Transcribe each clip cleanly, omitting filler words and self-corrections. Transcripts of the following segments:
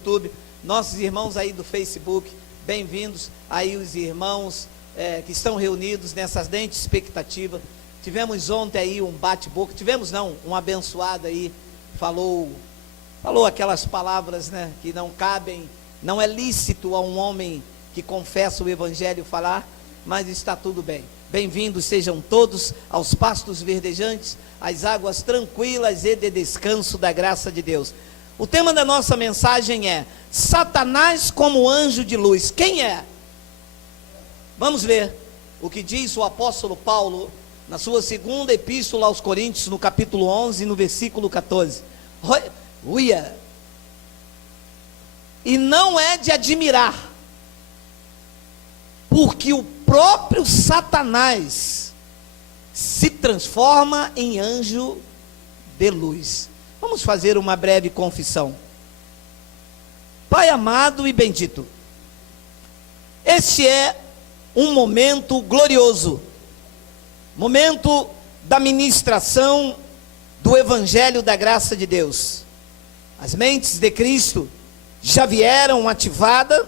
YouTube, nossos irmãos aí do Facebook, bem-vindos aí os irmãos que estão reunidos nessa ardente expectativa. Tivemos ontem aí um bate-boca, um abençoado aí, falou aquelas palavras, né, que não cabem, não é lícito a um homem que confessa o Evangelho falar, mas está tudo bem. Bem-vindos sejam todos aos pastos verdejantes, às águas tranquilas e de descanso da graça de Deus. O tema da nossa mensagem é Satanás como anjo de luz. Quem é? Vamos ver o que diz o apóstolo Paulo na sua segunda epístola aos Coríntios, no capítulo 11, no versículo 14. Uia! E não é de admirar, porque o próprio Satanás se transforma em anjo de luz. Vamos fazer uma breve confissão. Pai amado e bendito, este é um momento glorioso, momento da ministração do Evangelho da graça de Deus. As mentes de Cristo já vieram ativadas.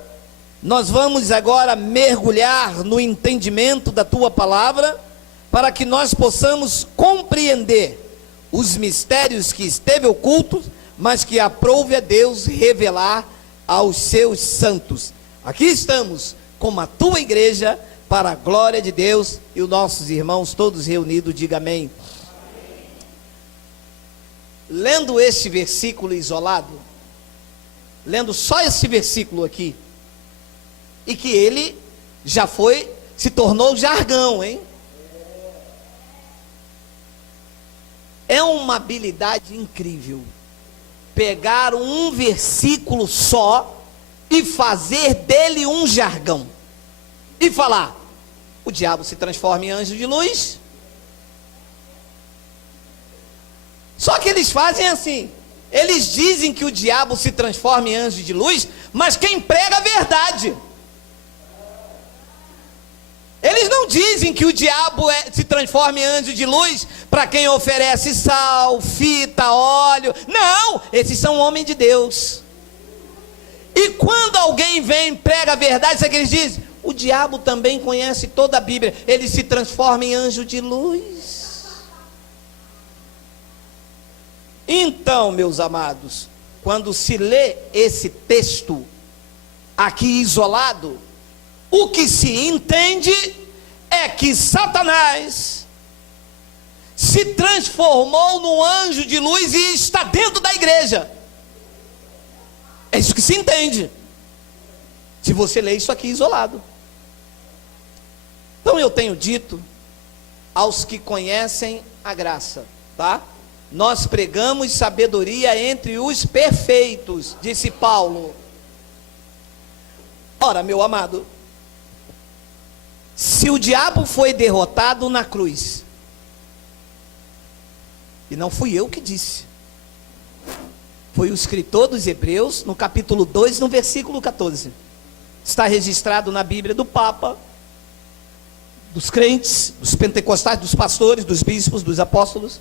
Nós vamos agora mergulhar no entendimento da tua palavra, para que nós possamos compreender os mistérios que esteve ocultos, mas que aprouve a Deus revelar aos seus santos. Aqui estamos como a tua igreja, para a glória de Deus, e os nossos irmãos todos reunidos, diga amém. Lendo este versículo isolado, lendo só esse versículo aqui, e que ele já se tornou jargão, hein? É uma habilidade incrível, pegar um versículo só, e fazer dele um jargão, e falar, o diabo se transforma em anjo de luz. Só que eles fazem assim, eles dizem que o diabo se transforma em anjo de luz, mas quem prega a verdade. Eles não dizem que o diabo se transforma em anjo de luz para quem oferece sal, fita, óleo. Não, esses são homens de Deus. E quando alguém vem e prega a verdade, sabe o que eles dizem? O diabo também conhece toda a Bíblia, ele se transforma em anjo de luz. Então, meus amados, quando se lê esse texto aqui isolado, o que se entende é que Satanás se transformou num anjo de luz e está dentro da igreja. É isso que se entende, se você lê isso aqui isolado. Então eu tenho dito aos que conhecem a graça, tá? Nós pregamos sabedoria entre os perfeitos, disse Paulo. Ora, meu amado, se o diabo foi derrotado na cruz, e não fui eu que disse, foi o escritor dos Hebreus, no capítulo 2, no versículo 14, está registrado na Bíblia do Papa, dos crentes, dos pentecostais, dos pastores, dos bispos, dos apóstolos,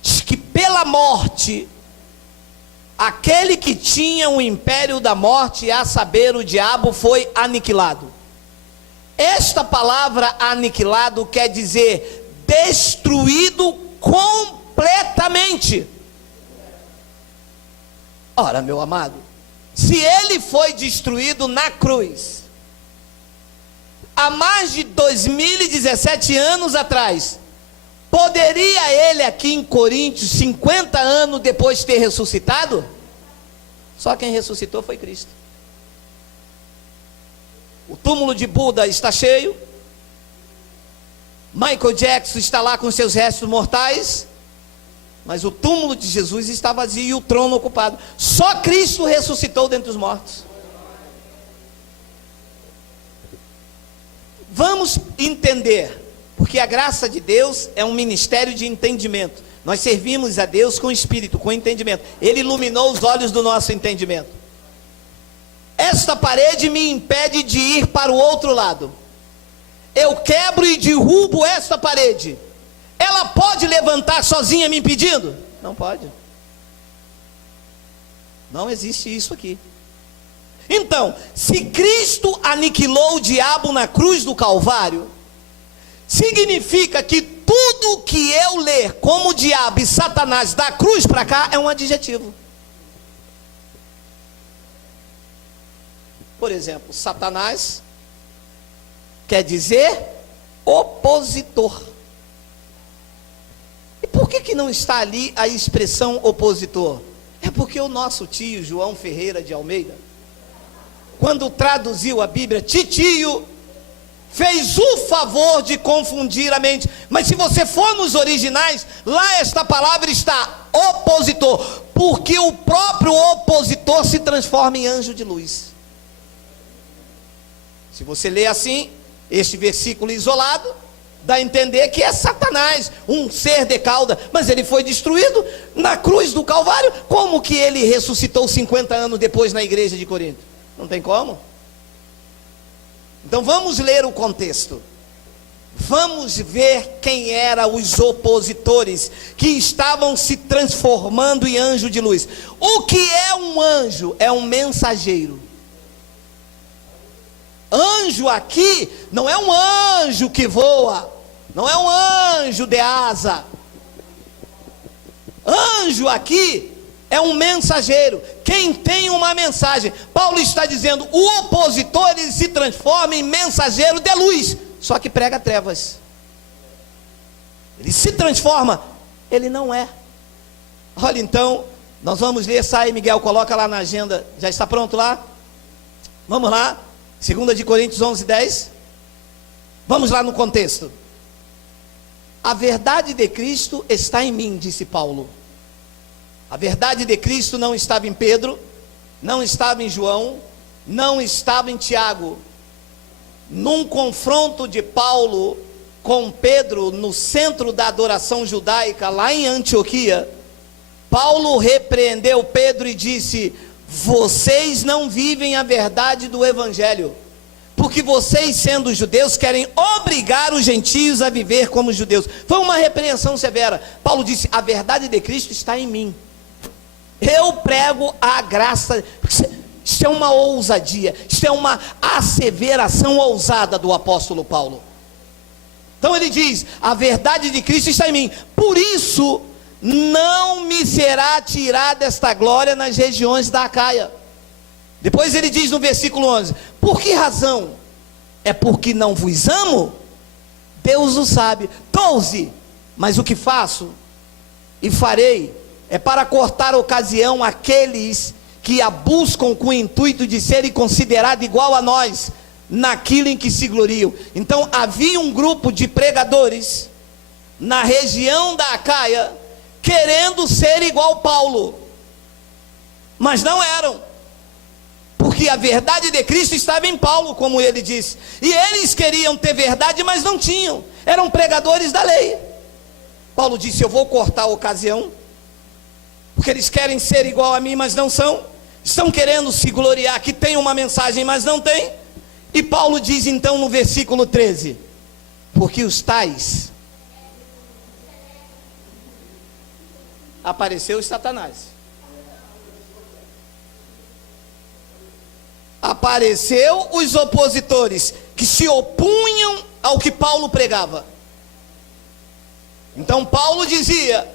diz que pela morte, aquele que tinha o império da morte, a saber, o diabo, foi aniquilado. Esta palavra aniquilado quer dizer destruído completamente. Ora, meu amado, se ele foi destruído na cruz, há mais de 2017 anos atrás, poderia ele aqui em Coríntios, 50 anos depois ter ressuscitado? Só quem ressuscitou foi Cristo. O túmulo de Buda está cheio, Michael Jackson está lá com seus restos mortais, mas o túmulo de Jesus está vazio e o trono ocupado. Só Cristo ressuscitou dentre os mortos. Vamos entender, porque a graça de Deus é um ministério de entendimento. Nós servimos a Deus com espírito, com entendimento. Ele iluminou os olhos do nosso entendimento. Esta parede me impede de ir para o outro lado. Eu quebro e derrubo esta parede. Ela pode levantar sozinha me impedindo? Não pode. Não existe isso aqui. Então, se Cristo aniquilou o diabo na cruz do Calvário, significa que tudo que eu ler como diabo e Satanás da cruz para cá é um adjetivo. Por exemplo, Satanás quer dizer opositor. E por que não está ali a expressão opositor? É porque o nosso tio João Ferreira de Almeida, quando traduziu a Bíblia, titio, fez o favor de confundir a mente. Mas se você for nos originais, lá esta palavra está opositor, porque o próprio opositor se transforma em anjo de luz. Se você lê assim, este versículo isolado, dá a entender que é Satanás, um ser de cauda, mas ele foi destruído na cruz do Calvário. Como que ele ressuscitou 50 anos depois na igreja de Corinto? Não tem como. Então vamos ler o contexto. Vamos ver quem eram os opositores que estavam se transformando em anjo de luz. O que é um anjo? É um mensageiro. Anjo aqui não é um anjo que voa, não é um anjo de asa. Anjo aqui é um mensageiro, quem tem uma mensagem. Paulo está dizendo, o opositor ele se transforma em mensageiro de luz, só que prega trevas. Ele se transforma, ele não é. Olha então, nós vamos ler, sai Miguel, coloca lá na agenda, já está pronto lá? Vamos lá, 2 de Coríntios 11:10. Vamos lá no contexto. A verdade de Cristo está em mim, disse Paulo. A verdade de Cristo não estava em Pedro, não estava em João, não estava em Tiago. Num confronto de Paulo com Pedro no centro da adoração judaica, lá em Antioquia, Paulo repreendeu Pedro e disse: vocês não vivem a verdade do evangelho, porque vocês, sendo judeus, querem obrigar os gentios a viver como judeus. Foi uma repreensão severa. Paulo disse: a verdade de Cristo está em mim, eu prego a graça. Isso é uma ousadia, isso é uma asseveração ousada do apóstolo Paulo. Então ele diz: a verdade de Cristo está em mim, por isso não me será tirada esta glória nas regiões da Acaia. Depois ele diz no versículo 11: por que razão? É porque não vos amo? Deus o sabe. 12: mas o que faço e farei é para cortar a ocasião àqueles que a buscam com o intuito de serem considerados igual a nós, naquilo em que se gloriam. Então havia um grupo de pregadores na região da Acaia, querendo ser igual Paulo, mas não eram, porque a verdade de Cristo estava em Paulo, como ele disse, e eles queriam ter verdade, mas não tinham, eram pregadores da lei. Paulo disse: eu vou cortar a ocasião, porque eles querem ser igual a mim, mas não são, estão querendo se gloriar que tem uma mensagem, mas não tem. E Paulo diz então no versículo 13: porque os tais, apareceu Satanás, apareceu os opositores que se opunham ao que Paulo pregava. Então Paulo dizia: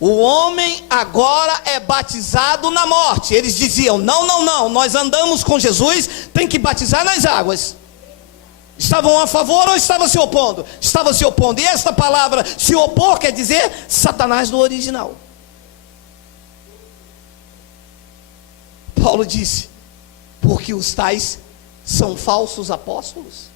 o homem agora é batizado na morte. Eles diziam: não, nós andamos com Jesus, tem que batizar nas águas. Estavam a favor ou estavam se opondo? Estavam se opondo. E esta palavra se opor quer dizer Satanás no original. Paulo disse: porque os tais são falsos apóstolos,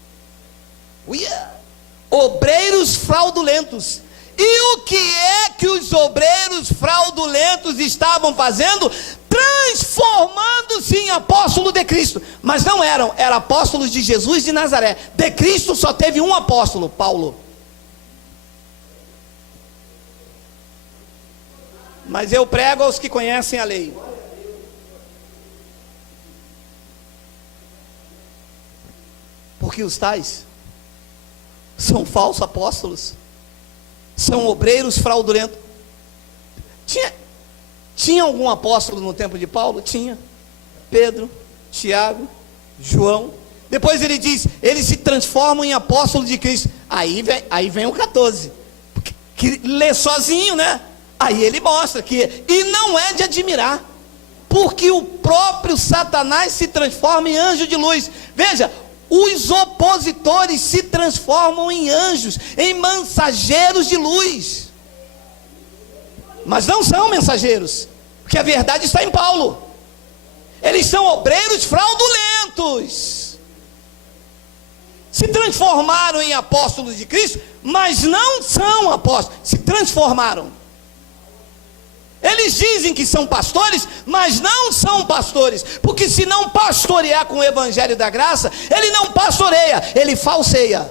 obreiros fraudulentos. E o que é que os obreiros fraudulentos estavam fazendo? Transformando-se em apóstolo de Cristo. Mas não eram apóstolos de Jesus de Nazaré. De Cristo só teve um apóstolo, Paulo. Mas eu prego aos que conhecem a lei. Porque os tais são falsos apóstolos, são obreiros fraudulentos. Tinha algum apóstolo no tempo de Paulo? Tinha. Pedro, Tiago, João. Depois ele diz, eles se transformam em apóstolos de Cristo. Aí vem o 14, que lê sozinho, né? Aí ele mostra que, e não é de admirar, porque o próprio Satanás se transforma em anjo de luz. Veja, os opositores se transformam em anjos, em mensageiros de luz. Mas não são mensageiros, porque a verdade está em Paulo. Eles são obreiros fraudulentos. Se transformaram em apóstolos de Cristo, mas não são apóstolos, se transformaram. Eles dizem que são pastores, mas não são pastores, porque se não pastorear com o evangelho da graça, ele não pastoreia, ele falseia.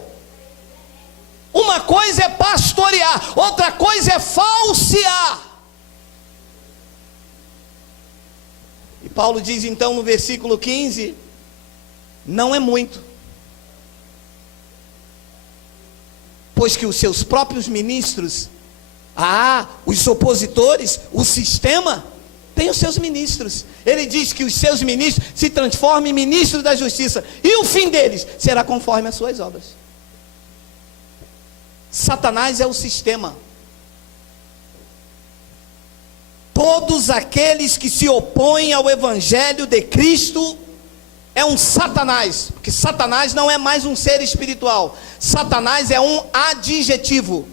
Uma coisa é pastorear, outra coisa é falsear. E Paulo diz então no versículo 15, não é muito, pois que os seus próprios ministros, os opositores, o sistema, tem os seus ministros. Ele diz que os seus ministros se transformam em ministros da justiça, e o fim deles será conforme as suas obras. Satanás é o sistema. Todos aqueles que se opõem ao evangelho de Cristo é um Satanás, porque Satanás não é mais um ser espiritual. Satanás é um adjetivo.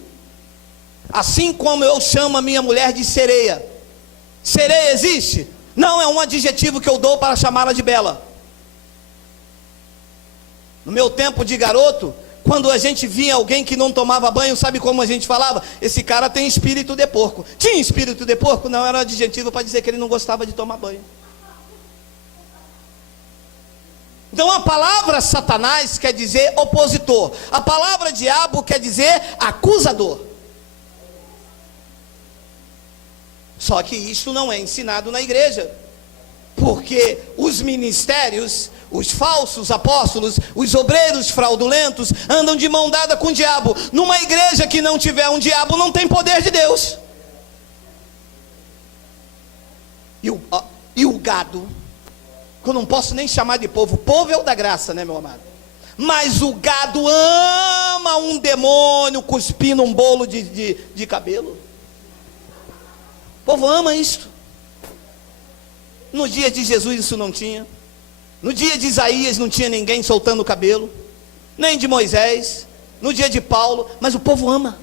Assim como eu chamo a minha mulher de sereia. Sereia existe? Não, é um adjetivo que eu dou para chamá-la de bela. No meu tempo de garoto, quando a gente via alguém que não tomava banho, sabe como a gente falava? Esse cara tem espírito de porco. Tinha espírito de porco? Não, era um adjetivo para dizer que ele não gostava de tomar banho. Então a palavra Satanás quer dizer opositor. A palavra diabo quer dizer acusador. Só que isso não é ensinado na igreja, porque os ministérios, os falsos apóstolos, os obreiros fraudulentos andam de mão dada com o diabo. Numa igreja que não tiver um diabo, não tem poder de Deus. E o gado, que eu não posso nem chamar de povo, povo é o da graça, né, meu amado? Mas o gado ama um demônio cuspindo um bolo de cabelo. O povo ama isto. No dia de Jesus isso não tinha. No dia de Isaías não tinha ninguém soltando o cabelo, nem de Moisés. No dia de Paulo, mas o povo ama.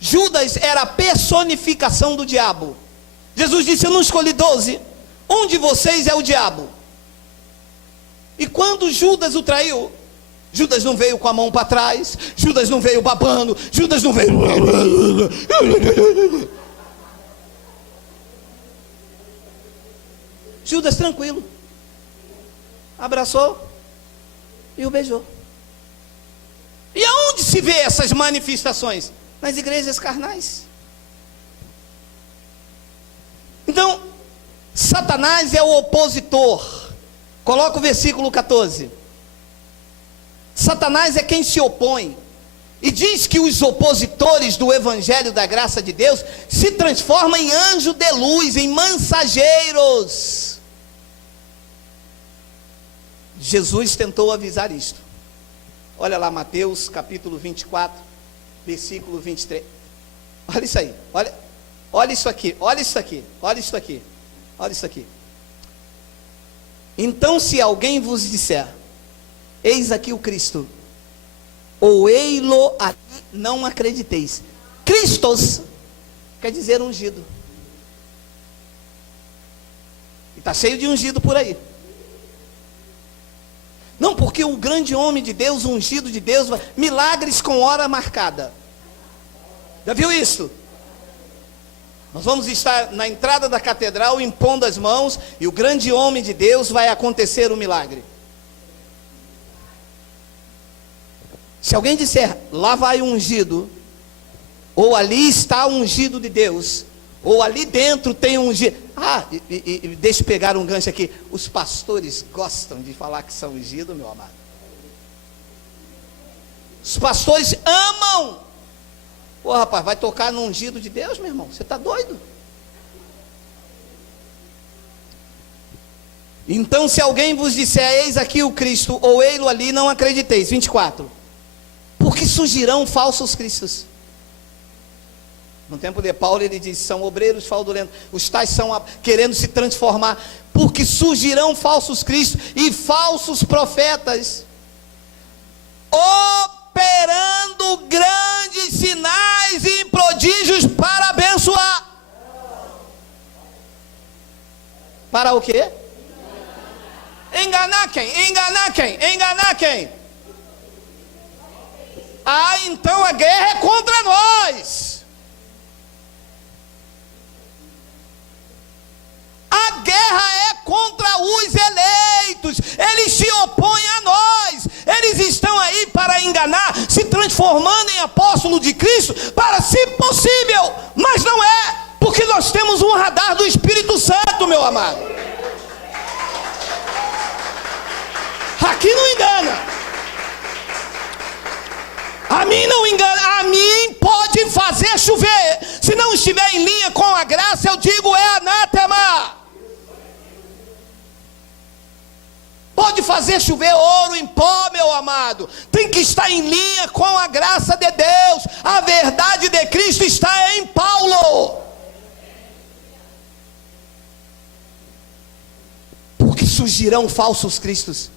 Judas era a personificação do diabo. Jesus disse, eu não escolhi 12, um de vocês é o diabo. E quando Judas o traiu, Judas não veio com a mão para trás, Judas não veio babando, Judas não veio... Judas tranquilo, abraçou e o beijou. E aonde se vê essas manifestações? Nas igrejas carnais. Então, Satanás é o opositor. Coloca o versículo 14. Satanás é quem se opõe. E diz que os opositores do evangelho da graça de Deus se transformam em anjo de luz, em mensageiros. Jesus tentou avisar isto. Olha lá Mateus capítulo 24, versículo 23. Olha isso aí, olha isso aqui, olha isso aqui, olha isso aqui, olha isso aqui. Então se alguém vos disser, eis aqui o Cristo, ou ei-lo aqui, não acrediteis. Cristos quer dizer ungido. E está cheio de ungido por aí. Não, porque o grande homem de Deus, o ungido de Deus, milagres com hora marcada. Já viu isso? Nós vamos estar na entrada da catedral impondo as mãos, e o grande homem de Deus vai acontecer o milagre. Se alguém disser, lá vai o ungido, ou ali está o ungido de Deus, ou ali dentro tem um ungido. Deixa eu pegar um gancho aqui. Os pastores gostam de falar que são ungidos, meu amado. Os pastores amam. Pô, rapaz, vai tocar no ungido de Deus, meu irmão? Você está doido? Então, se alguém vos disser, eis aqui o Cristo, ou ei-lo ali, não acrediteis. 24. Porque surgirão falsos cristos. No tempo de Paulo ele diz, são obreiros fraudulentos, os tais são querendo se transformar, porque surgirão falsos cristos e falsos profetas, operando grandes sinais e prodígios para abençoar. Para o quê? Enganar quem? Enganar quem? Enganar quem? Ah, então a guerra é contra nós. A guerra é contra os eleitos. Eles se opõem a nós. Eles estão aí para enganar, se transformando em apóstolo de Cristo, para se possível, mas não é, porque nós temos um radar do Espírito Santo, meu amado. Aqui não engana. A mim não engana. A mim pode fazer chover. Se não estiver em linha com a graça, eu digo é anátema. Pode fazer chover ouro em pó, meu amado. Tem que estar em linha com a graça de Deus. A verdade de Cristo está em Paulo. Porque surgirão falsos cristos,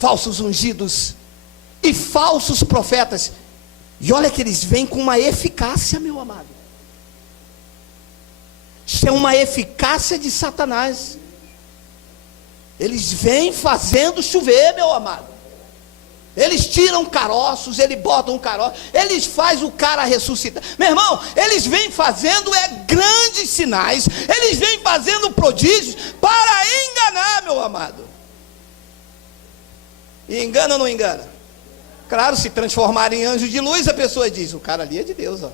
falsos ungidos e falsos profetas. E olha que eles vêm com uma eficácia, meu amado. Isso é uma eficácia de Satanás. Eles vêm fazendo chover, meu amado. Eles tiram caroços, eles botam caroço, eles fazem o cara ressuscitar. Meu irmão, eles vêm fazendo grandes sinais, eles vêm fazendo prodígios para enganar, meu amado. E engana ou não engana? Claro, se transformar em anjo de luz, a pessoa diz, o cara ali é de Deus, ó.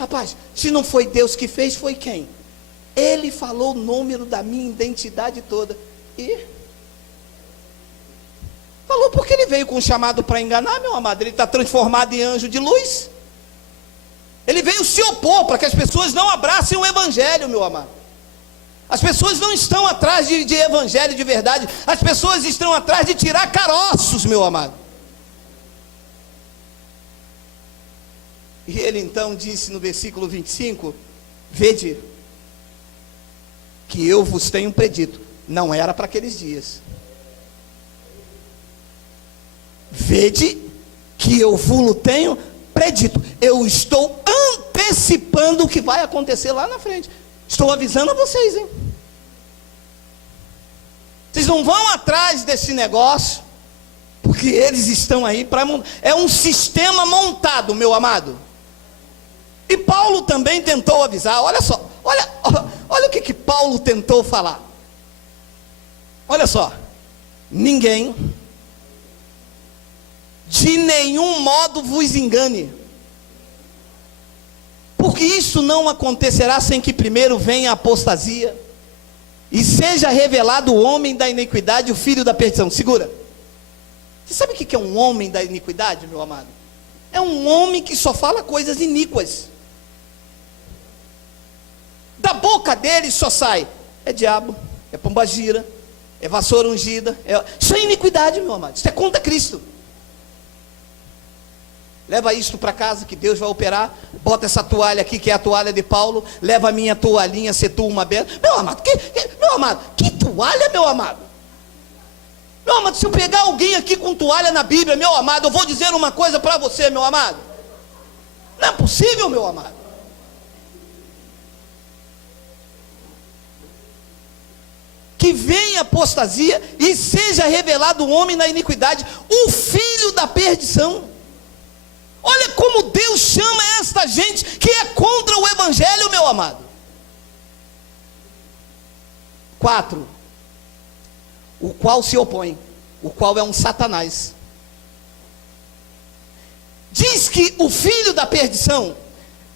Rapaz, se não foi Deus que fez, foi quem? Ele falou o número da minha identidade toda. E falou porque ele veio com um chamado para enganar, meu amado. Ele está transformado em anjo de luz. Ele veio se opor para que as pessoas não abracem o evangelho, meu amado. As pessoas não estão atrás de evangelho de verdade. As pessoas estão atrás de tirar caroços, meu amado. E ele então disse no versículo 25: vede que eu vos tenho predito. Não era para aqueles dias. Vede que eu vos tenho predito. Eu estou antecipando o que vai acontecer lá na frente. Estou avisando a vocês, hein? Vocês não vão atrás desse negócio, porque eles estão aí para montar. É um sistema montado, meu amado. E Paulo também tentou avisar. Olha só, olha o que Paulo tentou falar. Olha só, ninguém de nenhum modo vos engane, porque isso não acontecerá sem que primeiro venha a apostasia e seja revelado o homem da iniquidade, o filho da perdição. Segura. Você sabe o que é um homem da iniquidade, meu amado? É um homem que só fala coisas iníquas. Da boca dele só sai diabo, é pombagira, é vassoura ungida. Isso é iniquidade, meu amado. Isso é contra Cristo. Leva isto para casa que Deus vai operar. Bota essa toalha aqui, que é a toalha de Paulo. Leva a minha toalhinha, se tu uma bela. Meu amado, que toalha, meu amado? Meu amado, se eu pegar alguém aqui com toalha na Bíblia, meu amado, eu vou dizer uma coisa para você, meu amado. Não é possível, meu amado. Que venha a apostasia e seja revelado o homem na iniquidade, o filho da perdição. Olha como Deus chama esta gente que é contra o evangelho, meu amado. 4. O qual se opõe, o qual é um Satanás. Diz que o filho da perdição,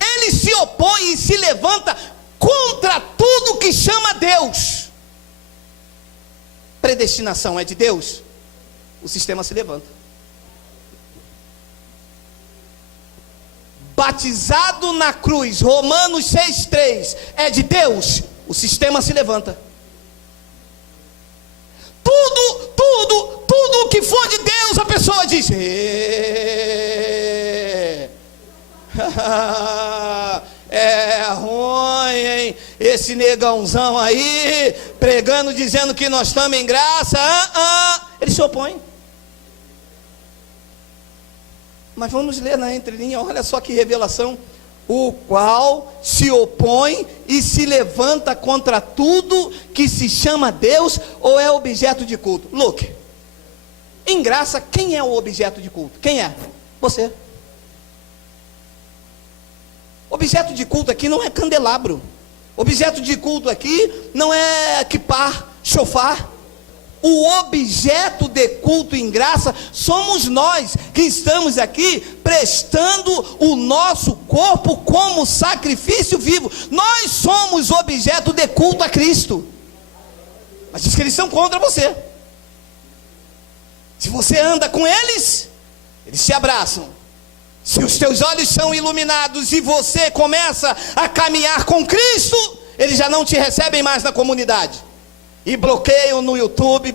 ele se opõe e se levanta contra tudo que chama Deus. Predestinação é de Deus, o sistema se levanta. Batizado na cruz, Romanos 6,3, é de Deus, o sistema se levanta. for de Deus, a pessoa diz: é ruim, hein? Esse negãozão aí, pregando, dizendo que nós estamos em graça. Ele se opõe. Mas vamos ler na entrelinha, olha só que revelação. O qual se opõe e se levanta contra tudo que se chama Deus ou é objeto de culto. Look, em graça, quem é o objeto de culto? Quem é? Você. Objeto de culto aqui não é candelabro. Objeto de culto aqui não é equipar, chofar. O objeto de culto em graça somos nós que estamos aqui prestando o nosso corpo como sacrifício vivo. Nós somos objeto de culto a Cristo. Mas diz que eles são contra você. Se você anda com eles, eles te abraçam. Se os teus olhos são iluminados e você começa a caminhar com Cristo, eles já não te recebem mais na comunidade. E bloqueiam no YouTube,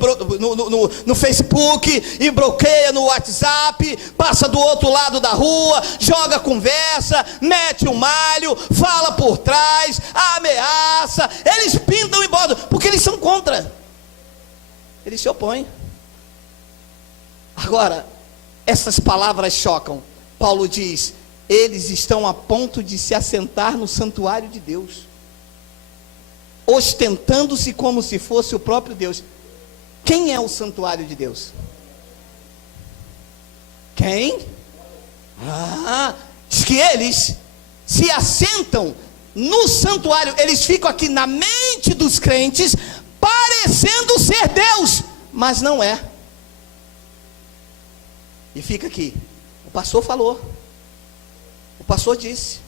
no Facebook, e bloqueia no WhatsApp, passa do outro lado da rua, joga conversa, mete um malho, fala por trás, ameaça. Eles pintam e botam, porque eles são contra. Eles se opõem. Agora, essas palavras chocam. Paulo diz: eles estão a ponto de se assentar no santuário de Deus, ostentando-se como se fosse o próprio Deus. Quem é o santuário de Deus? Quem? Diz que eles se assentam no santuário. Eles ficam aqui na mente dos crentes, parecendo ser Deus, mas não é. E fica aqui. O pastor falou. O pastor disse.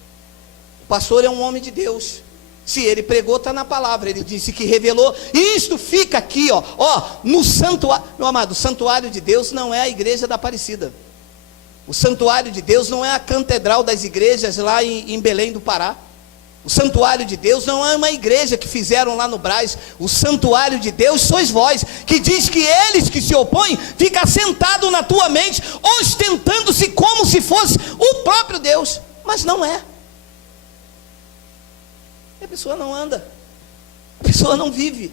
O pastor é um homem de Deus. Se ele pregou, está na palavra. Ele disse que revelou. E isto fica aqui, ó, no santuário. Meu amado, o santuário de Deus não é a igreja da Aparecida. O santuário de Deus não é a catedral das igrejas lá em Belém do Pará. O santuário de Deus não é uma igreja que fizeram lá no Brás. O santuário de Deus sois vós, que diz que eles que se opõem ficam sentados na tua mente, ostentando-se como se fosse o próprio Deus, mas não é. A pessoa não anda, a pessoa não vive,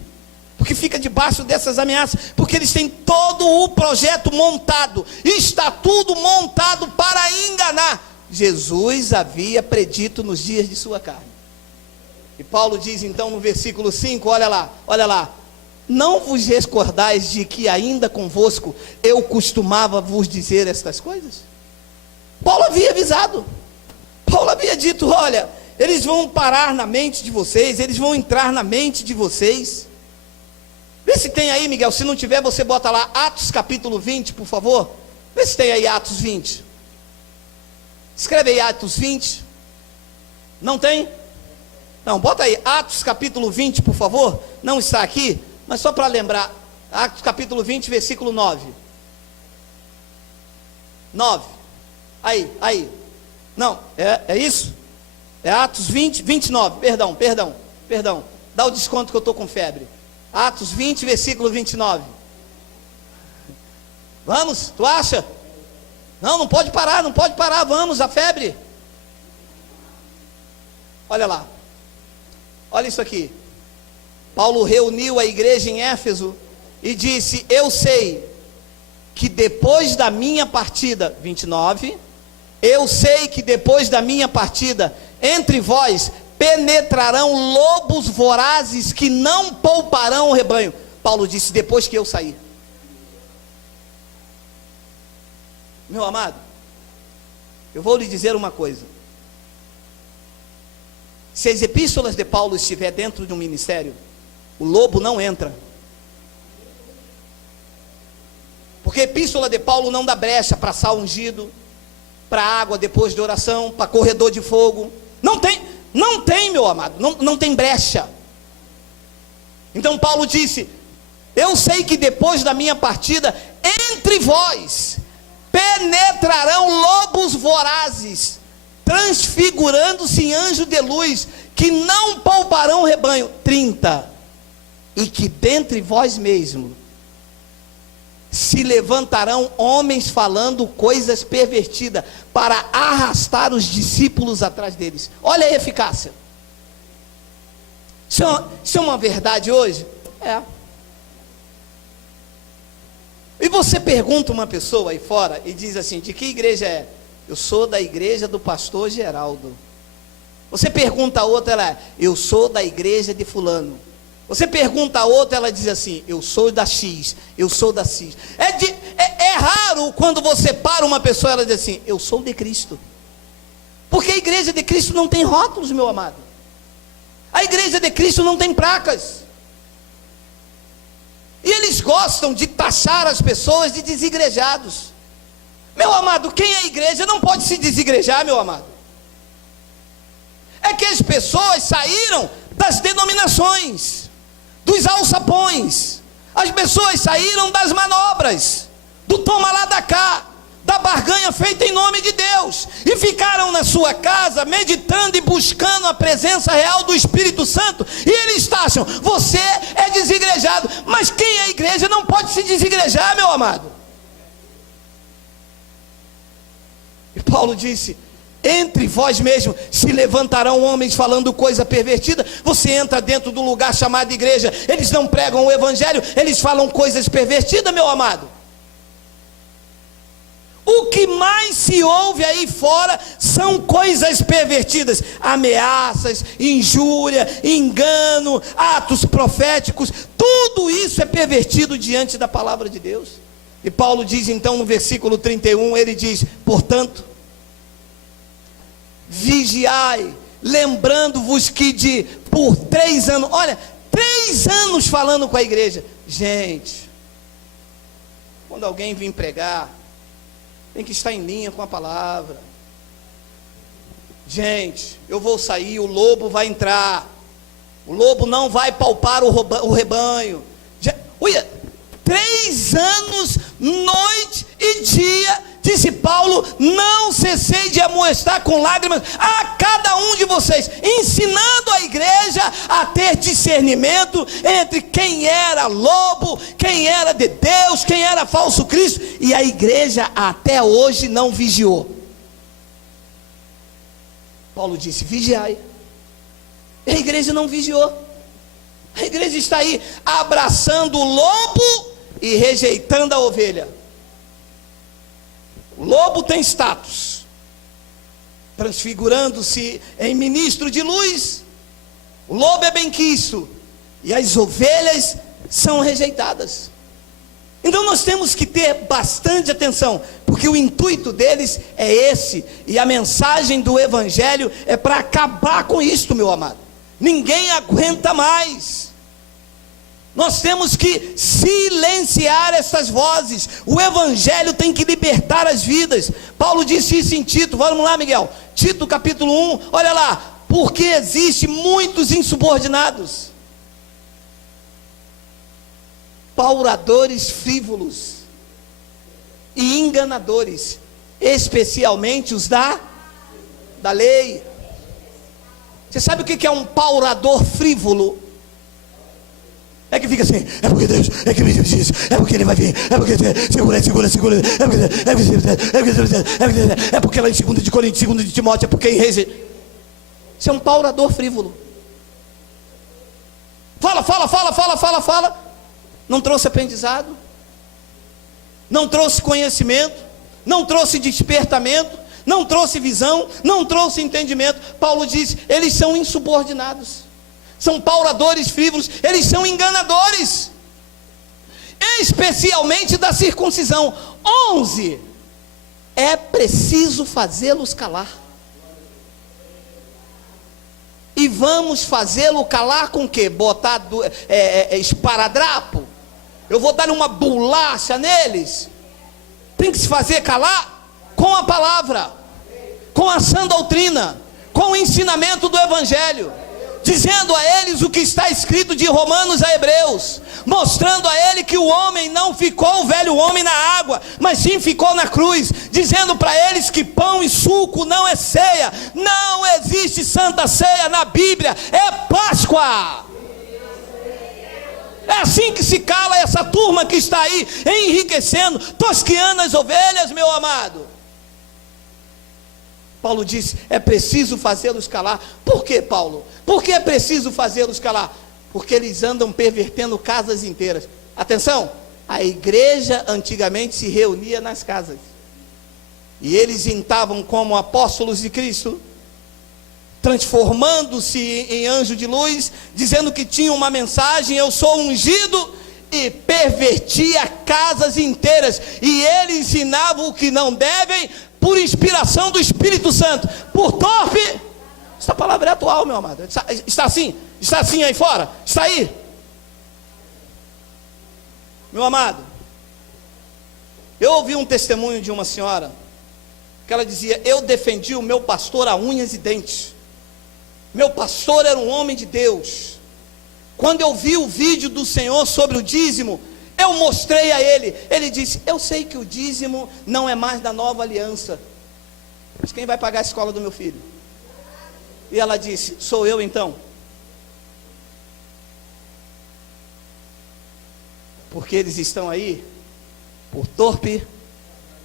porque fica debaixo dessas ameaças, porque eles têm todo o projeto montado, está tudo montado para enganar. Jesus havia predito nos dias de sua carne. E Paulo diz então no versículo 5, olha lá, não vos recordais de que ainda convosco eu costumava vos dizer estas coisas? Paulo havia avisado, Paulo havia dito: olha, eles vão parar na mente de vocês, eles vão entrar na mente de vocês. Vê se tem aí, Miguel. Se não tiver, você bota lá Atos capítulo 20, por favor. Vê se tem aí Atos 20. Escreve aí Atos 20. Não tem? Não, bota aí Atos capítulo 20, por favor. Não está aqui, mas só para lembrar. Atos capítulo 20, versículo 9. 9. Aí. Não, é isso? É Atos 20, 29. Perdão. Dá o desconto que eu estou com febre. Atos 20, versículo 29. Vamos, tu acha? Não pode parar, vamos, a febre. Olha lá. Olha isso aqui. Paulo reuniu a igreja em Éfeso e disse: eu sei que depois da minha partida, 29, eu sei que depois da minha partida, entre vós penetrarão lobos vorazes que não pouparão o rebanho. Paulo disse: depois que eu sair. Meu amado, eu vou lhe dizer uma coisa. Se as epístolas de Paulo estiver dentro de um ministério, o lobo não entra. Porque a epístola de Paulo não dá brecha para sal ungido, para água depois de oração, para corredor de fogo. Não tem, meu amado, não tem brecha. Então Paulo disse: eu sei que depois da minha partida, entre vós penetrarão lobos vorazes, transfigurando-se em anjo de luz, que não pouparão o rebanho. 30. E que dentre vós mesmo se levantarão homens falando coisas pervertidas, para arrastar os discípulos atrás deles. Olha a eficácia. Isso é uma verdade hoje? É. E você pergunta uma pessoa aí fora e diz assim: de que igreja é? Eu sou da igreja do pastor Geraldo. Você pergunta a outra, ela: eu sou da igreja de fulano. Você pergunta a outra, ela diz assim: eu sou da X, eu sou da X. É raro quando você para uma pessoa e ela diz assim: eu sou de Cristo. Porque a igreja de Cristo não tem rótulos, meu amado. A igreja de Cristo não tem placas. E eles gostam de taxar as pessoas de desigrejados. Meu amado, quem é igreja não pode se desigrejar, meu amado. É que as pessoas saíram das denominações, dos alçapões. As pessoas saíram das manobras, do toma lá da cá, da barganha feita em nome de Deus, e ficaram na sua casa meditando e buscando a presença real do Espírito Santo, e eles taxam: você é desigrejado. Mas quem é igreja não pode se desigrejar, meu amado. E Paulo disse: entre vós mesmos se levantarão homens falando coisa pervertida. Você entra dentro do lugar chamado igreja, eles não pregam o evangelho, eles falam coisas pervertidas, meu amado. O que mais se ouve aí fora são coisas pervertidas: ameaças, injúria, engano, atos proféticos. Tudo isso é pervertido diante da palavra de Deus. E Paulo diz então no versículo 31, ele diz: portanto, vigiai, lembrando-vos que por 3 anos, olha, 3 anos falando com a igreja. Gente, quando alguém vir pregar, tem que estar em linha com a palavra. Gente, eu vou sair, o lobo vai entrar, o lobo não vai palpar o rebanho. Olha, 3 anos, noite e dia, disse Paulo: não cessei de amoestar com lágrimas a cada um de vocês, ensinando a igreja a ter discernimento entre quem era lobo, quem era de Deus, quem era falso Cristo. E a igreja até hoje não vigiou. Paulo disse: vigiai. A igreja não vigiou. A igreja está aí abraçando o lobo e rejeitando a ovelha. O lobo tem status, transfigurando-se em ministro de luz. O lobo é benquisto e as ovelhas são rejeitadas. Então nós temos que ter bastante atenção, porque o intuito deles é esse, e a mensagem do evangelho é para acabar com isto, meu amado. Ninguém aguenta mais. Nós temos que silenciar essas vozes. O evangelho tem que libertar as vidas. Paulo disse isso em Tito. Vamos lá, Miguel. Tito capítulo 1, olha lá. Porque existe muitos insubordinados, pauradores frívolos e enganadores, especialmente os da lei. Você sabe o que é um paurador frívolo? É que fica assim: é porque Deus, é que me disse, é porque ele vai vir, é porque segura, é porque lá em 2 de Coríntios, 2 de Timóteo, é porque em Reis. Isso é um paurador frívolo. Fala. Não trouxe aprendizado, não trouxe conhecimento, não trouxe despertamento, não trouxe visão, não trouxe entendimento. Paulo diz: eles são insubordinados, são pauradores frívolos, eles são enganadores, especialmente da circuncisão. 11, é preciso fazê-los calar. E vamos fazê-lo calar com o quê? Botar esparadrapo? Eu vou dar uma bolacha neles? Tem que se fazer calar com a palavra, com a sã doutrina, com o ensinamento do evangelho, dizendo a eles o que está escrito de Romanos a Hebreus, mostrando a ele que o homem não ficou o velho homem na água, mas sim ficou na cruz, dizendo para eles que pão e suco não é ceia, não existe santa ceia na Bíblia, é Páscoa, é assim que se cala essa turma que está aí enriquecendo, tosqueando as ovelhas, meu amado. Paulo disse, é preciso fazê-los calar. Por que, Paulo? Por que é preciso fazê-los calar? Porque eles andam pervertendo casas inteiras. Atenção, a igreja antigamente se reunia nas casas. E eles entravam como apóstolos de Cristo, transformando-se em anjo de luz, dizendo que tinham uma mensagem, eu sou ungido, e pervertia casas inteiras. E eles ensinavam o que não devem, por inspiração do Espírito Santo, por torpe. Essa palavra é atual, meu amado. Está assim? Está assim aí fora? Está aí? Meu amado, eu ouvi um testemunho de uma senhora, que ela dizia, eu defendi o meu pastor a unhas e dentes. Meu pastor era um homem de Deus. Quando eu vi o vídeo do Senhor sobre o dízimo, eu mostrei a ele. Ele disse, eu sei que o dízimo não é mais da nova aliança, mas quem vai pagar a escola do meu filho? E ela disse, sou eu então. Porque eles estão aí por torpe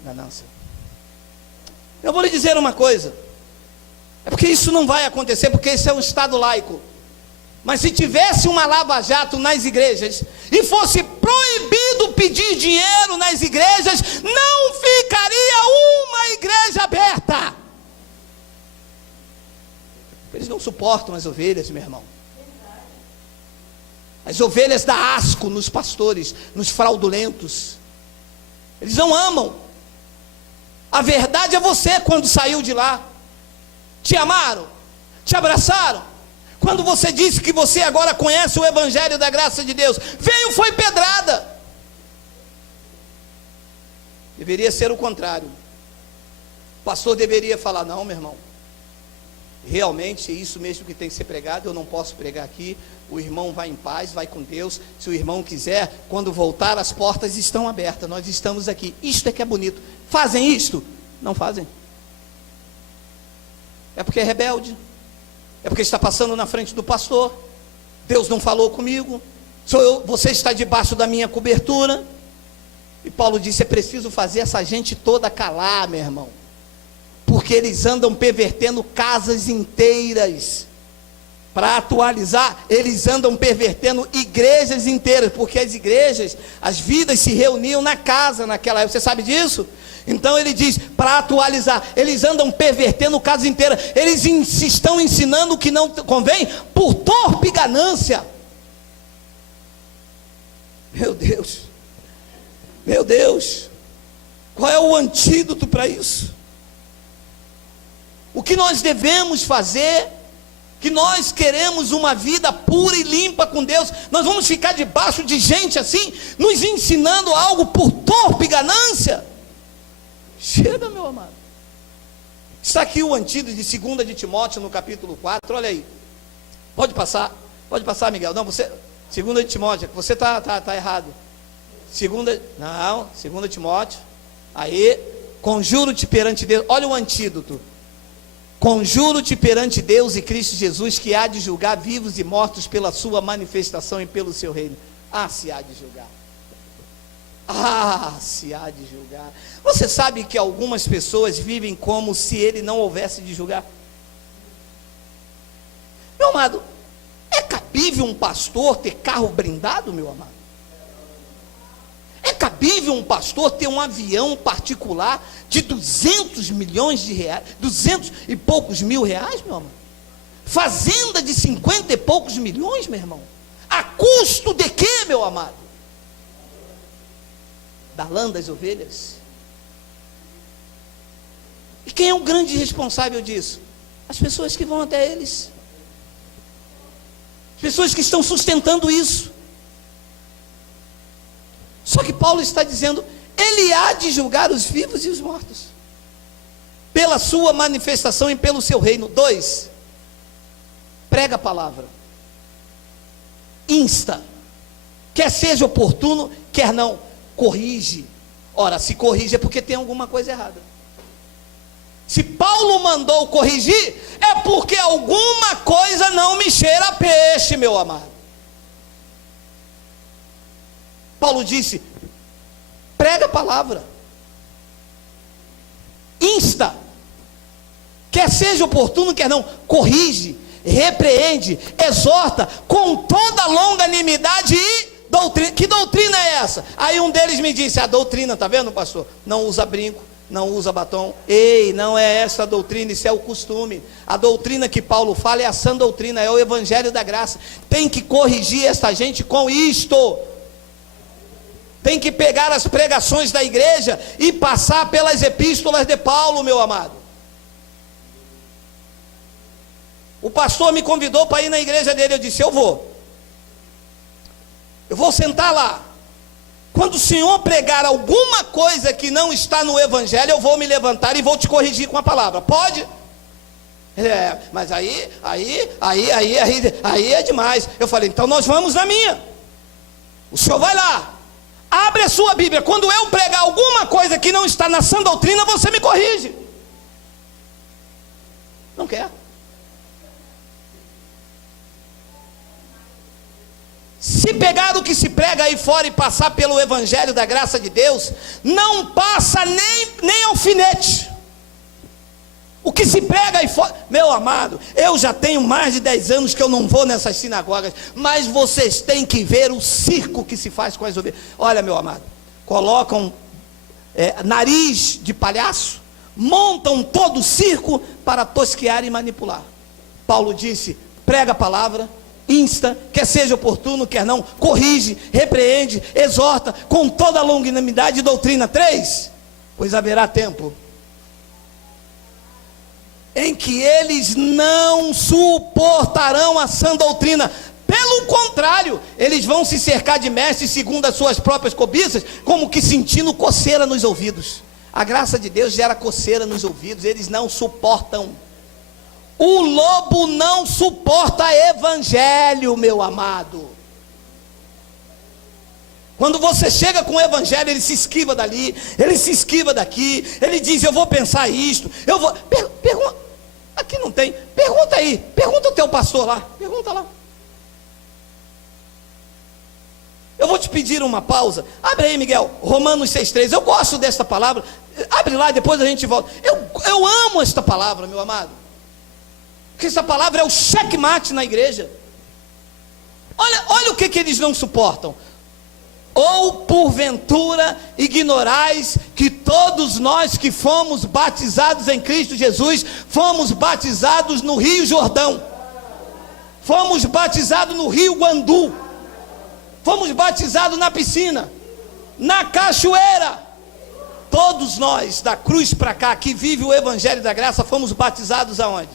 ganância. Eu vou lhe dizer uma coisa, é porque isso não vai acontecer, porque isso é um Estado laico. Mas se tivesse uma lava-jato nas igrejas, e fosse proibido pedir dinheiro nas igrejas, não ficaria uma igreja aberta. Eles não suportam as ovelhas, meu irmão. As ovelhas dão asco nos pastores, nos fraudulentos. Eles não amam. A verdade é você quando saiu de lá. Te amaram, te abraçaram. Quando você disse que você agora conhece o Evangelho da graça de Deus, veio, foi pedrada. Deveria ser o contrário. O pastor deveria falar, não, meu irmão, realmente é isso mesmo que tem que ser pregado, eu não posso pregar aqui, o irmão vai em paz, vai com Deus, se o irmão quiser, quando voltar as portas estão abertas, nós estamos aqui, isto é que é bonito. Fazem isto? Não fazem. É porque é rebelde, é porque está passando na frente do pastor, Deus não falou comigo, você está debaixo da minha cobertura. E Paulo disse, é preciso fazer essa gente toda calar, meu irmão, porque eles andam pervertendo casas inteiras. Para atualizar, eles andam pervertendo igrejas inteiras, porque as igrejas, as vidas se reuniam na casa naquela época, você sabe disso? Então ele diz, para atualizar, eles andam pervertendo casas inteiras, eles estão ensinando o que não convém, por torpe ganância. Meu Deus, qual é o antídoto para isso? O que nós devemos fazer? Que nós queremos uma vida pura e limpa com Deus, nós vamos ficar debaixo de gente assim, nos ensinando algo por torpe ganância? Chega, meu amado. Está aqui o antídoto de 2 de Timóteo, no capítulo 4, olha aí. Pode passar, Miguel. Não, você, 2 de Timóteo, você está errado. 2 Timóteo, aí, conjuro-te perante Deus, olha o antídoto. Conjuro-te perante Deus e Cristo Jesus, que há de julgar vivos e mortos pela sua manifestação e pelo seu reino. Se há de julgar. Se há de julgar. Você sabe que algumas pessoas vivem como se ele não houvesse de julgar? Meu amado, é cabível um pastor ter carro blindado, meu amado? É cabível um pastor ter um avião particular de 200 milhões de reais, 200 e poucos mil reais, meu amor? Fazenda de 50 e poucos milhões, meu irmão? A custo de quê, meu amado? Da lã das ovelhas? E quem é o grande responsável disso? As pessoas que vão até eles, as pessoas que estão sustentando isso. Só que Paulo está dizendo, ele há de julgar os vivos e os mortos, pela sua manifestação e pelo seu reino. 2, prega a palavra, insta, quer seja oportuno, quer não, corrige. Ora, se corrige é porque tem alguma coisa errada. Se Paulo mandou corrigir, é porque alguma coisa não me cheira a peixe, meu amado. Paulo disse: prega a palavra, insta, quer seja oportuno, quer não, corrige, repreende, exorta com toda longanimidade e doutrina. Que doutrina é essa? Aí um deles me disse: a doutrina, tá vendo, pastor? Não usa brinco, não usa batom. Ei, não é essa a doutrina, isso é o costume. A doutrina que Paulo fala é a sã doutrina, é o evangelho da graça. Tem que corrigir essa gente com isto. Tem que pegar as pregações da igreja e passar pelas epístolas de Paulo, meu amado. O pastor me convidou para ir na igreja dele, eu disse: eu vou sentar lá. Quando o senhor pregar alguma coisa que não está no evangelho, eu vou me levantar e vou te corrigir com a palavra. Pode? Mas aí é demais. Eu falei: então nós vamos na minha. O senhor vai lá, abre a sua Bíblia. Quando eu pregar alguma coisa que não está na sã doutrina, você me corrige. Não quer? Se pegar o que se prega aí fora e passar pelo evangelho da graça de Deus, não passa nem alfinete. O que se prega aí fora, meu amado, eu já tenho mais de 10 anos que eu não vou nessas sinagogas, mas vocês têm que ver o circo que se faz com as ovelhas. Olha, meu amado, colocam nariz de palhaço, montam todo o circo para tosquear e manipular. Paulo disse: prega a palavra, insta, quer seja oportuno, quer não, corrige, repreende, exorta com toda a longanimidade e doutrina. 3, pois haverá tempo em que eles não suportarão a sã doutrina. Pelo contrário, eles vão se cercar de mestres segundo as suas próprias cobiças, como que sentindo coceira nos ouvidos. A graça de Deus gera coceira nos ouvidos. Eles não suportam. O lobo não suporta evangelho, meu amado. Quando você chega com o evangelho, ele se esquiva dali, ele se esquiva daqui, ele diz: eu vou pensar isto, eu vou... Pergunta, aqui não tem, pergunta aí, pergunta o teu pastor lá, pergunta lá. Eu vou te pedir uma pausa. Abre aí, Miguel, Romanos 6,3. Eu gosto desta palavra. Abre lá, depois a gente volta. Eu amo esta palavra, meu amado, porque essa palavra é o checkmate na igreja. Olha o que eles não suportam. Ou porventura ignorais que todos nós que fomos batizados em Cristo Jesus, fomos batizados no Rio Jordão, fomos batizados no Rio Guandu, fomos batizados na piscina, na cachoeira. Todos nós, da cruz para cá, que vive o evangelho da graça, fomos batizados aonde?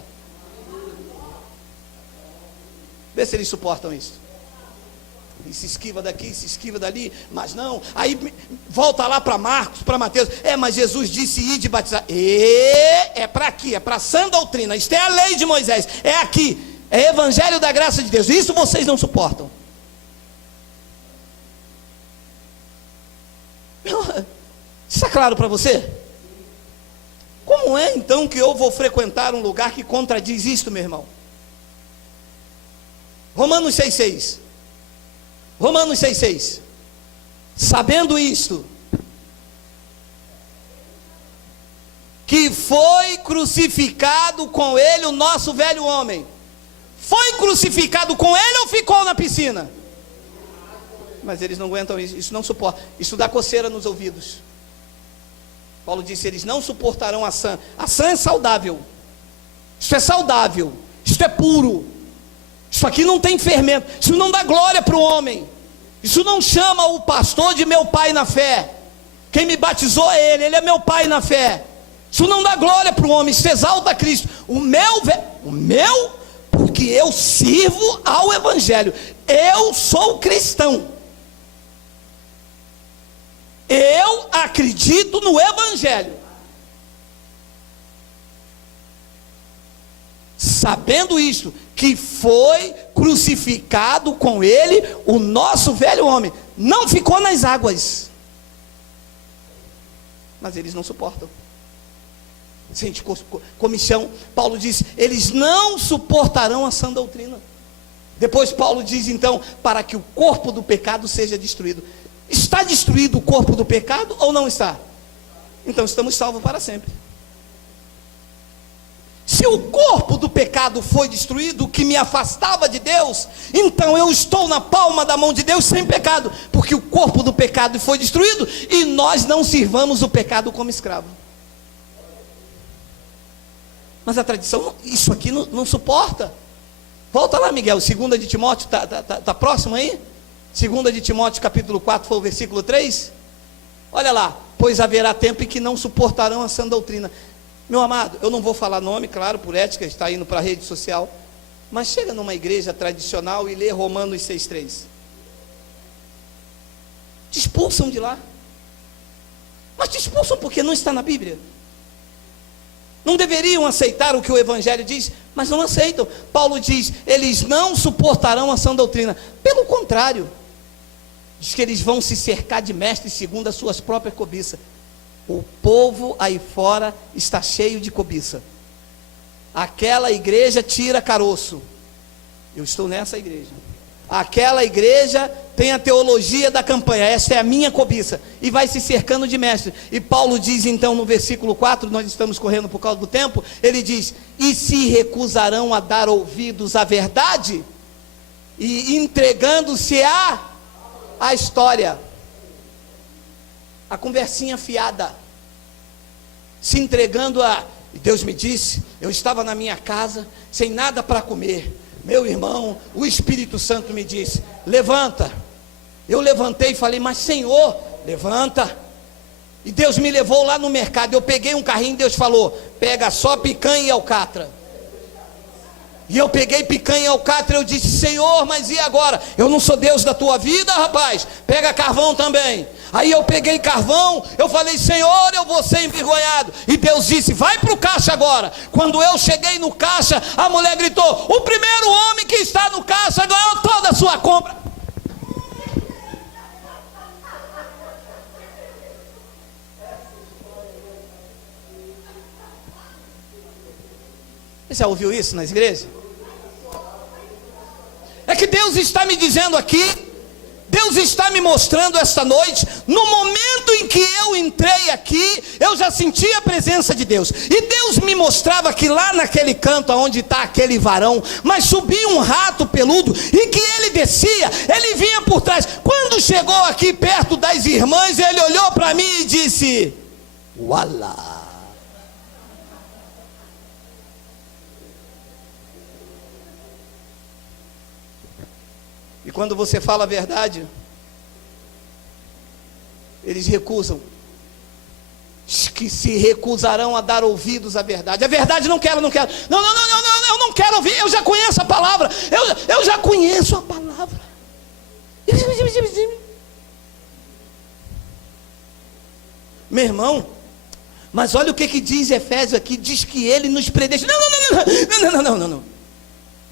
Vê se eles suportam isso. E se esquiva daqui, se esquiva dali, mas não. Aí volta lá para Marcos, para Mateus. Mas Jesus disse: ide batizar. É para aqui, é para a sã doutrina. Isto é a lei de Moisés. É aqui, é evangelho da graça de Deus. Isso vocês não suportam. Está claro para você? Como é então que eu vou frequentar um lugar que contradiz isto, meu irmão? Romanos 6,6. Romanos 6,6. Sabendo isto, que foi crucificado com ele o nosso velho homem. Foi crucificado com ele ou ficou na piscina? Mas eles não aguentam isso, isso não suporta. Isso dá coceira nos ouvidos. Paulo disse: eles não suportarão a sã. A sã é saudável. Isso é saudável. Isso é puro. Isso aqui não tem fermento. Isso não dá glória para o homem. Isso não chama o pastor de meu pai na fé. Quem me batizou é ele é meu pai na fé. Isso não dá glória para o homem. Isso exalta Cristo. O meu, porque eu sirvo ao evangelho. Eu sou cristão. Eu acredito no evangelho. Sabendo isto, que foi crucificado com ele o nosso velho homem. Não ficou nas águas. Mas eles não suportam. Sente comichão. Paulo diz: eles não suportarão a sã doutrina. Depois Paulo diz então: para que o corpo do pecado seja destruído. Está destruído o corpo do pecado ou não está? Então estamos salvos para sempre. Se o corpo do pecado foi destruído, o que me afastava de Deus, então eu estou na palma da mão de Deus sem pecado, porque o corpo do pecado foi destruído e nós não sirvamos o pecado como escravo. Mas a tradição, isso aqui não suporta. Volta lá, Miguel, 2 de Timóteo, está próximo aí? 2 de Timóteo capítulo 4, foi o versículo 3. Olha lá, pois haverá tempo em que não suportarão a sã doutrina. Meu amado, eu não vou falar nome, claro, por ética, está indo para a rede social, mas chega numa igreja tradicional e lê Romanos 6,3. Te expulsam de lá. Mas te expulsam porque não está na Bíblia. Não deveriam aceitar o que o Evangelho diz, mas não aceitam. Paulo diz, eles não suportarão a sã doutrina. Pelo contrário, diz que eles vão se cercar de mestres segundo as suas próprias cobiças. O povo aí fora está cheio de cobiça. Aquela igreja tira caroço. Eu estou nessa igreja. Aquela igreja tem a teologia da campanha. Essa é a minha cobiça. E vai se cercando de mestre. E Paulo diz então no versículo 4, nós estamos correndo por causa do tempo, ele diz, e se recusarão a dar ouvidos à verdade, e entregando-se a história, a conversinha fiada, se entregando a... Deus me disse, eu estava na minha casa, sem nada para comer, meu irmão, o Espírito Santo me disse, levanta. Eu levantei e falei, mas Senhor, levanta. E Deus me levou lá no mercado, eu peguei um carrinho, Deus falou, pega só picanha e alcatra. E eu peguei picanha e alcatra, eu disse, Senhor, mas e agora? Eu não sou Deus da tua vida, rapaz, pega carvão também. Aí eu peguei carvão, eu falei, Senhor, eu vou ser envergonhado. E Deus disse, vai para o caixa agora. Quando eu cheguei no caixa, a mulher gritou, o primeiro homem que está no caixa ganhou toda a sua compra. Você já ouviu isso nas igrejas? É que Deus está me dizendo aqui, Deus está me mostrando esta noite, no momento em que eu entrei aqui, eu já senti a presença de Deus, e Deus me mostrava que lá naquele canto, onde está aquele varão, mas subia um rato peludo, e que ele descia, ele vinha por trás. Quando chegou aqui perto das irmãs, ele olhou para mim e disse, uala. E quando você fala a verdade, eles recusam. Que se recusarão a dar ouvidos à verdade. A verdade não quero. Não, eu não quero ouvir. Eu já conheço a palavra. Eu já conheço a palavra. Meu irmão, mas olha o que diz Efésios aqui. Diz que ele nos predestinou. Não.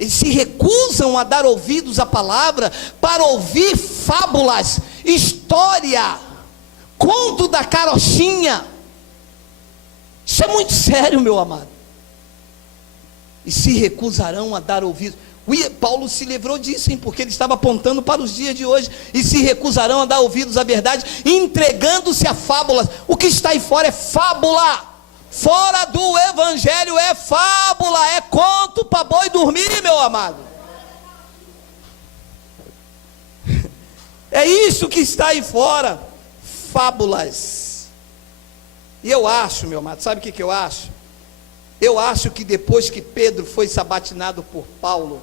Eles se recusam a dar ouvidos à palavra para ouvir fábulas, história, conto da carochinha. Isso é muito sério, meu amado. E se recusarão a dar ouvidos. Paulo se livrou disso, hein, porque ele estava apontando para os dias de hoje. E se recusarão a dar ouvidos à verdade, entregando-se a fábulas. O que está aí fora é fábula. Fora do evangelho é fábula, é conto para boi dormir, meu amado. É isso que está aí fora, fábulas. E eu acho, meu amado, sabe o que eu acho? Eu acho que depois que Pedro foi sabatinado por Paulo,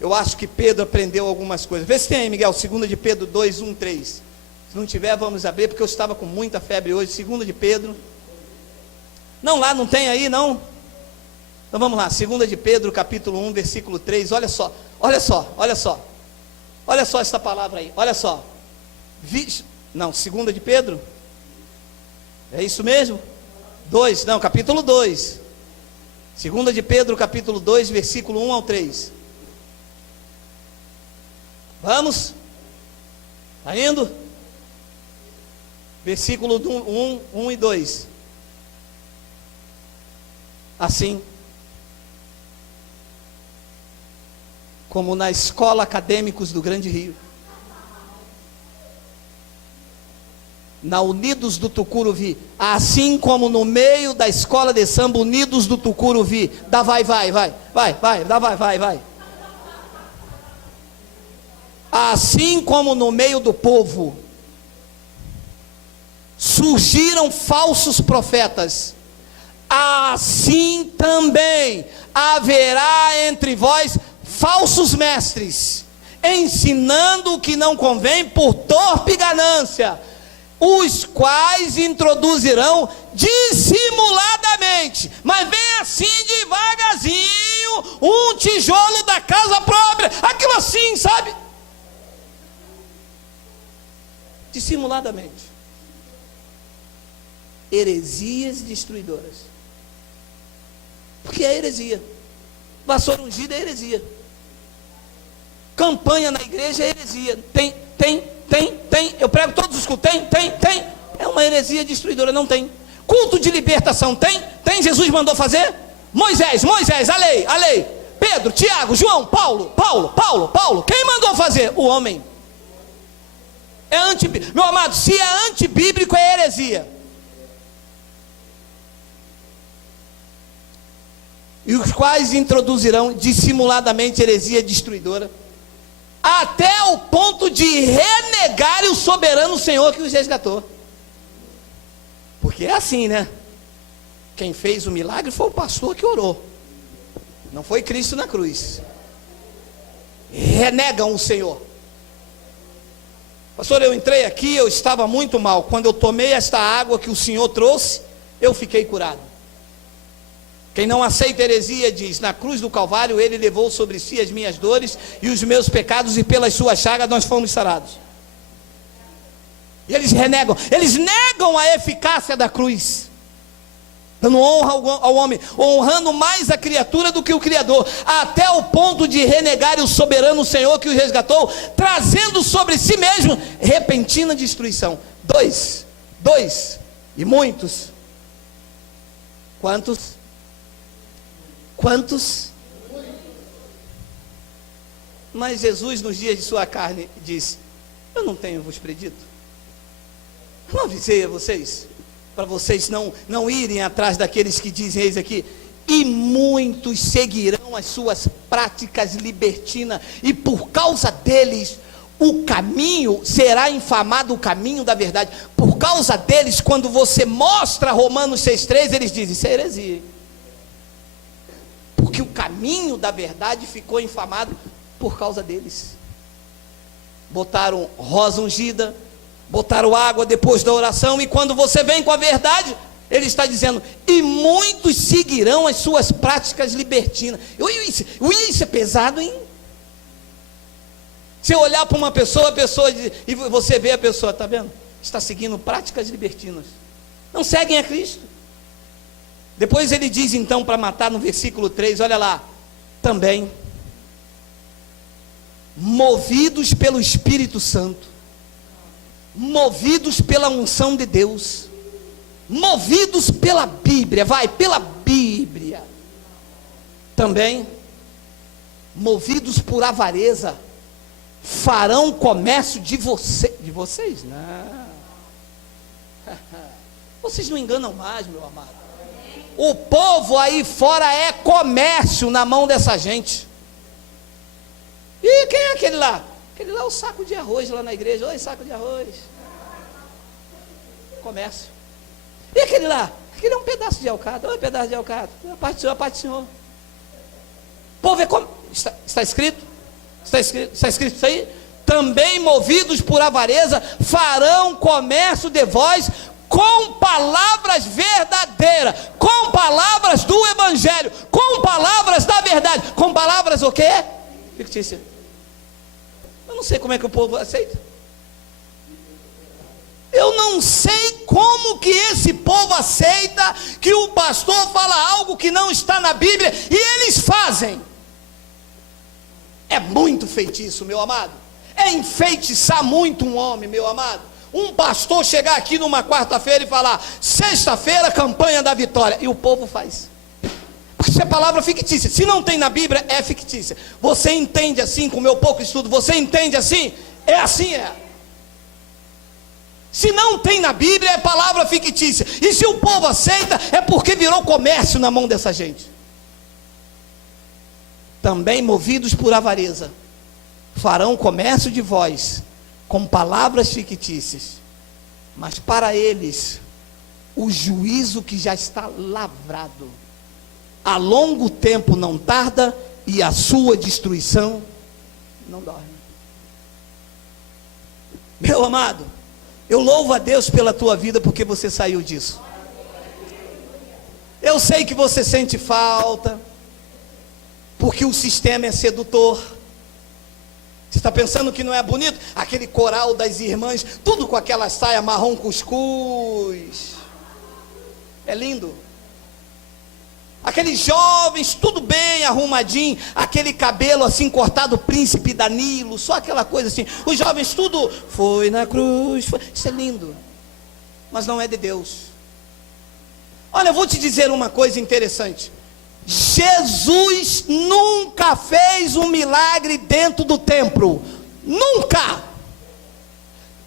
eu acho que Pedro aprendeu algumas coisas. Vê se tem aí, Miguel, 2 de Pedro 2, 1, 3. Se não tiver, vamos abrir, porque eu estava com muita febre hoje. 2 de Pedro. Não, lá não tem aí, não? Então vamos lá, 2 de Pedro, capítulo 1, versículo 3, olha só essa palavra aí, olha só, 2 de Pedro, é isso mesmo? 2, não, capítulo 2, 2 de Pedro, capítulo 2, versículo 1 ao 3, vamos? Está indo? Versículo 1 e 2, assim, como na escola acadêmicos do Grande Rio, na Unidos do Tucuruvi, assim como no meio da escola de samba Unidos do Tucuruvi, dá vai, dá vai. Assim como no meio do povo surgiram falsos profetas, assim também haverá entre vós falsos mestres, ensinando o que não convém por torpe ganância, os quais introduzirão dissimuladamente, mas vem assim devagarzinho, um tijolo da casa própria, aquilo assim, sabe? Dissimuladamente. Heresias destruidoras. Porque é heresia. Vassoura ungida é heresia. Campanha na igreja é heresia. Tem. Eu prego todos os cultos. Tem. É uma heresia destruidora, não tem. Culto de libertação tem. Jesus mandou fazer. Moisés, a lei. Pedro, Tiago, João, Paulo. Quem mandou fazer? O homem. É antibíblico. Meu amado, se é antibíblico é heresia. E os quais introduzirão dissimuladamente heresia destruidora, até o ponto de renegar o soberano Senhor que os resgatou. Porque é assim, né? Quem fez o milagre foi o pastor que orou, não foi Cristo na cruz. Renegam o Senhor. Pastor, eu entrei aqui, eu estava muito mal. Quando eu tomei esta água que o Senhor trouxe, eu fiquei curado. Quem não aceita heresia diz: na cruz do Calvário ele levou sobre si as minhas dores e os meus pecados, e pelas suas chagas nós fomos sarados. E eles renegam, eles negam a eficácia da cruz, dando honra ao homem, honrando mais a criatura do que o Criador, até o ponto de renegar o soberano Senhor que os resgatou, trazendo sobre si mesmo repentina destruição. Dois, e muitos. Quantos? Mas Jesus, nos dias de sua carne, disse: eu não tenho vos predito? Não avisei a vocês, para vocês não irem atrás daqueles que dizem, eis aqui, e muitos seguirão as suas práticas libertinas, e por causa deles o caminho será infamado, o caminho da verdade. Por causa deles, quando você mostra Romanos 6,3, eles dizem: isso é heresia. Porque o caminho da verdade ficou infamado por causa deles. Botaram rosa ungida, botaram água depois da oração, e quando você vem com a verdade, ele está dizendo: e muitos seguirão as suas práticas libertinas. Isso é pesado, hein? Se eu olhar para uma pessoa e você vê a pessoa, está vendo? Está seguindo práticas libertinas, não seguem a Cristo. Depois ele diz então, para matar, no versículo 3, olha lá: também movidos pelo Espírito Santo, movidos pela unção de Deus, movidos pela Bíblia, pela Bíblia, também movidos por avareza, farão comércio de vocês. Não, vocês não enganam mais, meu amado. O povo aí fora é comércio na mão dessa gente. E quem é aquele lá? Aquele lá é o saco de arroz lá na igreja. Oi, saco de arroz. Comércio. E aquele lá? Aquele é um pedaço de alcatra. Oi, pedaço de alcatra. A parte do Senhor, a parte do Senhor. O povo é está escrito? Está escrito isso aí? Também movidos por avareza farão comércio de vós, com palavras verdadeiras, com palavras do Evangelho, com palavras da verdade, com palavras o quê? Fictícia. Eu não sei como é que o povo aceita. Eu não sei como que esse povo aceita que o pastor fala algo que não está na Bíblia, e eles fazem. É muito feitiço, meu amado. É enfeitiçar muito um homem, meu amado. Um pastor chegar aqui numa quarta-feira e falar: sexta-feira, campanha da vitória, e o povo faz. Porque isso é palavra fictícia. Se não tem na Bíblia, é fictícia. Você entende assim, com o meu pouco estudo, você entende assim? É assim, é. Se não tem na Bíblia, é palavra fictícia. E se o povo aceita, é porque virou comércio na mão dessa gente. Também movidos por avareza, farão comércio de vós com palavras fictícias. Mas para eles, o juízo que já está lavrado, a longo tempo não tarda, e a sua destruição não dorme. Meu amado, eu louvo a Deus pela tua vida, porque você saiu disso. Eu sei que você sente falta, porque o sistema é sedutor. Você está pensando que não é bonito? Aquele coral das irmãs, tudo com aquela saia marrom cuscuz. É lindo. Aqueles jovens, tudo bem arrumadinho, aquele cabelo assim cortado, príncipe da Nilo, só aquela coisa assim. Os jovens tudo, foi na cruz, foi. Isso é lindo, mas não é de Deus. Olha, eu vou te dizer uma coisa interessante. Jesus nunca fez um milagre dentro do templo, nunca.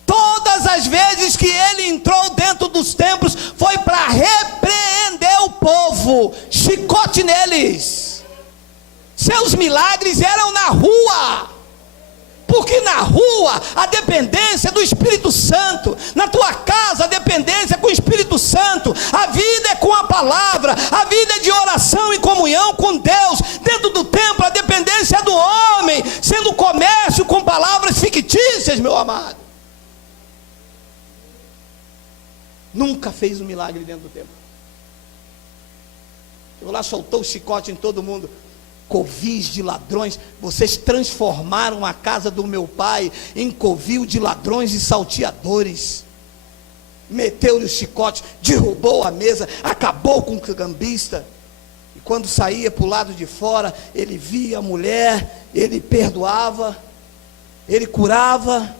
Todas as vezes que ele entrou dentro dos templos, foi para repreender o povo, chicote neles. Seus milagres eram na rua, porque na rua a dependência é do Espírito Santo, na tua casa a dependência é com o Espírito Santo, a vida é com a palavra, a vida é de oração e comunhão com Deus. Dentro do templo a dependência é do homem, sendo comércio com palavras fictícias, meu amado. Nunca fez um milagre dentro do templo. Chegou lá, soltou o chicote em todo mundo. Covis de ladrões, vocês transformaram a casa do meu pai em covil de ladrões e salteadores. Meteu-lhe o chicote, derrubou a mesa, acabou com o cambista. E quando saía para o lado de fora, ele via a mulher, ele perdoava, ele curava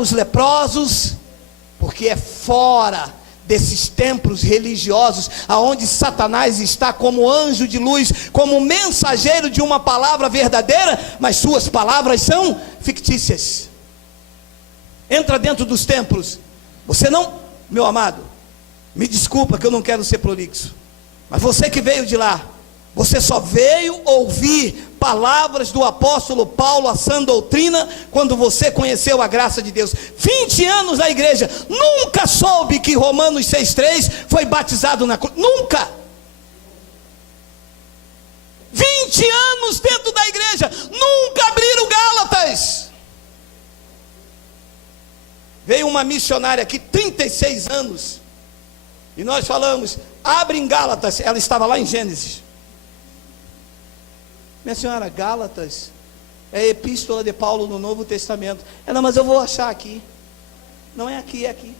os leprosos. Porque é fora desses templos religiosos, aonde Satanás está como anjo de luz, como mensageiro de uma palavra verdadeira, mas suas palavras são fictícias. Entra dentro dos templos, você não, meu amado, me desculpa que eu não quero ser prolixo, mas você que veio de lá, você só veio ouvir palavras do apóstolo Paulo, a sã doutrina, quando você conheceu a graça de Deus. 20 anos na igreja, nunca soube que Romanos 6,3 foi batizado na cruz, nunca. 20 anos dentro da igreja, nunca abriram Gálatas. Veio uma missionária aqui, 36 anos, e nós falamos, abre em Gálatas, ela estava lá em Gênesis. Minha senhora, Gálatas é a epístola de Paulo no Novo Testamento. Ela, mas eu vou achar aqui. Não é aqui, é aqui.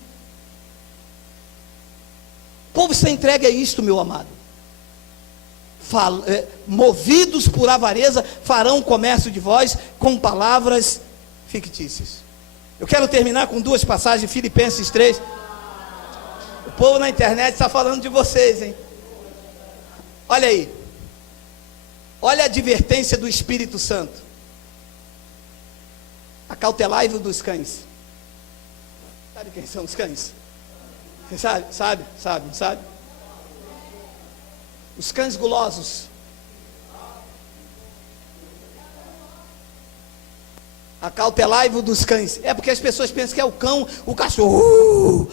O povo está entregue a isto, meu amado. Movidos por avareza, farão comércio de vós com palavras fictícias. Eu quero terminar com duas passagens, Filipenses 3. O povo na internet está falando de vocês, hein? Olha aí. Olha a advertência do Espírito Santo. Acautelai-vos dos cães. Sabe quem são os cães? Você sabe? Não sabe? Os cães gulosos. Acautelai-vos dos cães. É porque as pessoas pensam que é o cão, o cachorro.